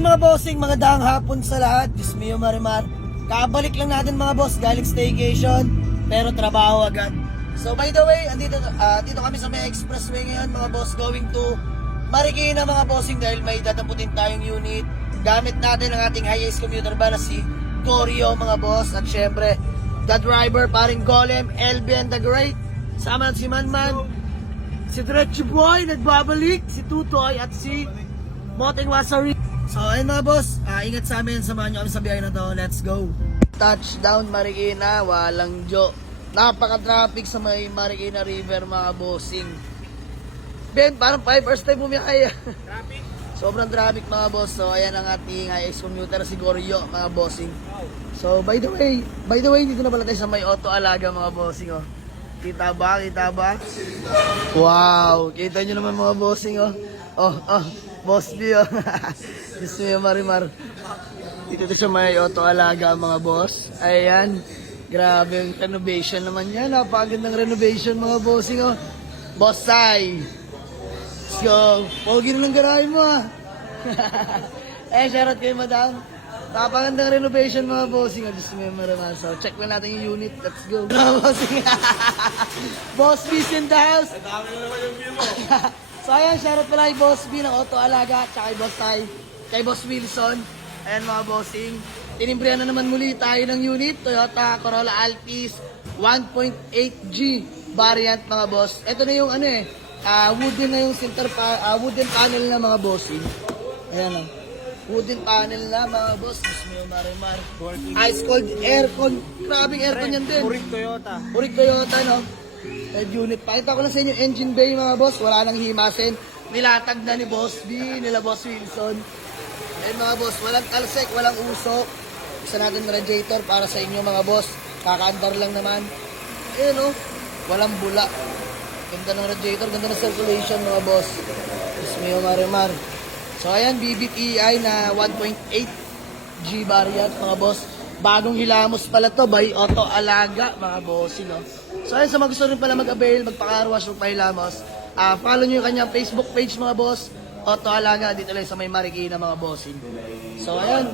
ayun mga bossing, magandang hapon sa lahat. Diyos mio Marimar. Kabalik lang natin mga boss, galing staycation, pero trabaho agad. So by the way, dito kami sa may expressway ngayon mga boss, going to Marikina mga bossing dahil may dadaputin tayong unit. Gamit natin ang ating high-ace commuter van na si Goryo mga boss. At syempre, the driver, paring Golem, LBN the Great. Sama si Manman, si Diretso Boy, nagbabalik, si Tutoy at si Moteng Wasari. So ayun mga boss, ingat sa amin, samahan nyo kami sa biyahe na to, let's go. Touchdown Marikina, walang jo. Napaka-traffic sa may Marikina River mga bossing. Ben, parang first time bumiyaya. Traffic? Sobrang traffic mga boss. So ayan ang ating high-ace commuter si Goryo mga bossing. So by the way, dito na pala tayo sa may Auto Alaga mga bossing oh. Kita ba? Wow, kita nyo naman mga bossing oh. Boss B oh. Diyos mo yung Marimar. Dito sa may Auto Alaga mga boss. Ayan. Grabe yung renovation naman yan. Napakagandang renovation mga bossing oh. Bossay. Let's go. Pogi na ng garahe mo ah. Shoutout kayo madam. Napakagandang renovation mga bossing oh. Diyos mo yung Marimar. So check lang natin yung unit. Let's go. Bossing. Boss B's in the house. Ang dami na naman yung view mo. So ayan, shoutout pala kay Boss B ng Auto Alaga, tsaka kay Boss Tay, kay Boss Wilson. Ayan mga bossing, tinimbrihan na naman muli tayo ng unit, Toyota Corolla Altis 1.8G variant mga boss. Ito na yung wooden na yung wooden panel na mga bossing. Ayan wooden panel na mga boss. Diyos mo yung Marimar. Ice cold aircon, grabing aircon yan din. Purig Toyota. Purig Toyota no. Red unit. Pakita ko lang sa inyo engine bay mga boss. Wala nang himasin. Nilatag na ni Boss B, nila Boss Wilson. Ayun mga boss, walang talsek, walang usok. Isa natin radiator para sa inyo mga boss. Kakaandar lang naman. Ayun walang bula. Ganda ng radiator, ganda ng circulation mga boss. Diyos mo yung Marimar. So ayan, BBTI na 1.8G variant mga boss. Bagong hilamos pala to by Auto Alaga mga bossing So ayun, sa mga gusto rin pala mag-avail, magpakarwash o pahilamos, follow nyo yung kanyang Facebook page mga boss, Auto Alaga, dito lang sa may Marikina mga bossing. So ayun,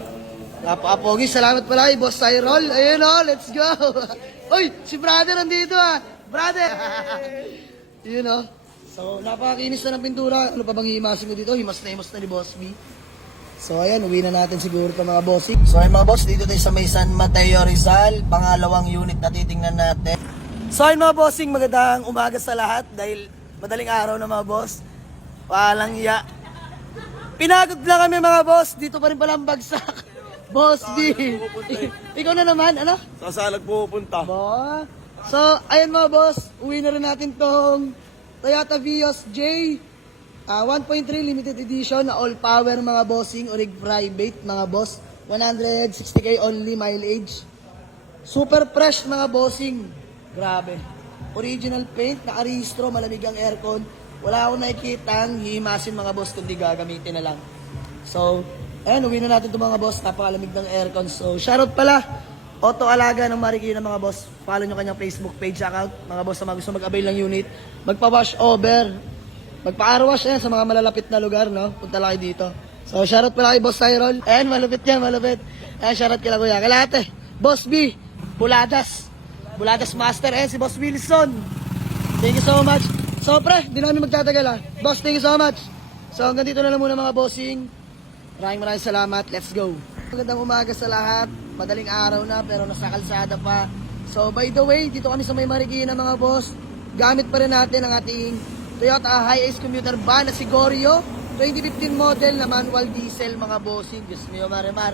napaka-pogi, salamat pala kay Boss Cyril. Ayun let's go. Uy, si brother nandito brother. Yun So napakakinis na ng pintura. Ano pa bang himasin mo dito? Himas na ni Boss B. So ayan, uwi na natin siguro ito mga bossing. So ayun mga boss, dito tayo sa may San Mateo Rizal, pangalawang unit na titingnan natin. So ayun mga bossing, magandang umaga sa lahat dahil madaling araw na mga boss. Walang iya. Pinagod lang kami mga boss, dito pa rin pala ang bagsak. Boss D. Ikaw na naman, ano? Sasalag pupunta. So ayun mga boss, uwi na rin natin tong Toyota Vios J. 1.3 limited edition na all power mga bossing, orig private mga boss, 160k only mileage, super fresh mga bossing, grabe, original paint, nakarehistro, malamig ang aircon, wala akong nakikitang hihimasin mga boss kundi gagamitin na lang. So ayun, uwi na natin itong mga boss, napakalamig ng aircon. So shoutout pala Auto Alaga ng Marikina mga boss, follow nyo kanyang Facebook page account mga boss na mga gusto mag-avail ng unit, magpa-wash over, magpa-arwash sa mga malalapit na lugar, no? Punta lang kayo dito. So, shoutout pala kay Boss Cyril. Ayan, malupit yan, malupit. Ayan, shoutout kila kuya. Kalate, Boss B, Buladas Master. Ayan, si Boss Wilson. Thank you so much. So, pre, di namin magtatagal Boss, thank you so much. So, hanggang dito na lang muna mga bossing. Maraming salamat. Let's go. Magandang umaga sa lahat. Madaling araw na, pero nasa kalsada pa. So, by the way, dito kami sa may Marikina mga boss. Gamit pa rin natin ang ating Toyota high-ace commuter van na si Goryo, 2015 model na manual diesel mga bossing. Diyos mo Marimar,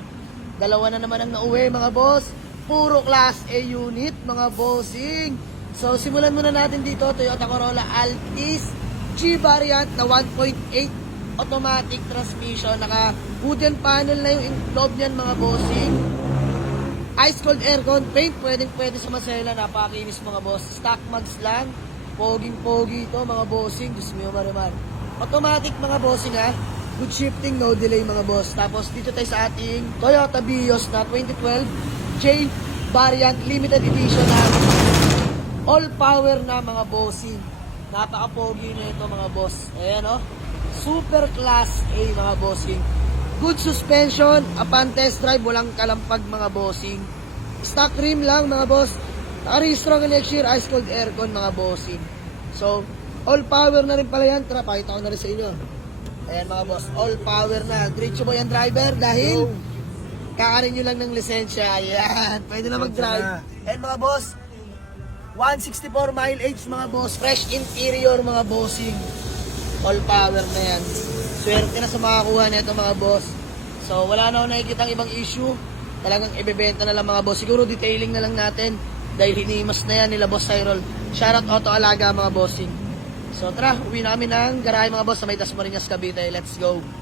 dalawa na naman ang nauwi mga boss, puro class A unit mga bossing. So simulan muna natin dito, Toyota Corolla Altis G variant na 1.8 automatic transmission, naka wooden panel na yung loob niyan mga bossing, ice cold aircon, paint pwede sa masela, napakinis mga boss, stock mags lang. Poging-pogi ito mga bossing. Diyos mo Marimar. Automatic mga bossing good shifting, no delay mga boss. Tapos dito tayo sa ating Toyota Vios na 2012 J variant limited edition na all power na mga bossing. Napaka-pogi na ito mga boss. Ayan super class A mga bossing. Good suspension, upon test drive, walang kalampag mga bossing. Stock rim lang mga boss. Naka-restro ang next year, ice cold aircon mga bossing. So, all power na rin pala yan. Tara, pakita ko na rin sa inyo. Ayan mga boss, all power na. Diretso ba yan driver? Dahil kakarin nyo lang ng lisensya. Ayan, pwede na mag-drive. And mga boss, 164 mileage mga boss. Fresh interior mga bossing. All power na yan. Swerte na sa makakuha nito mga boss. So wala na ako nakikita ibang issue. Talagang ibebenta na lang mga boss. Siguro detailing na lang natin. Dahil hinimas na yan nila Boss Cyril. Shoutout Auto Alaga mga bossing. So tara, uwi na kami ng garahe mga boss sa may Dasmariñas, Cavite. Let's go.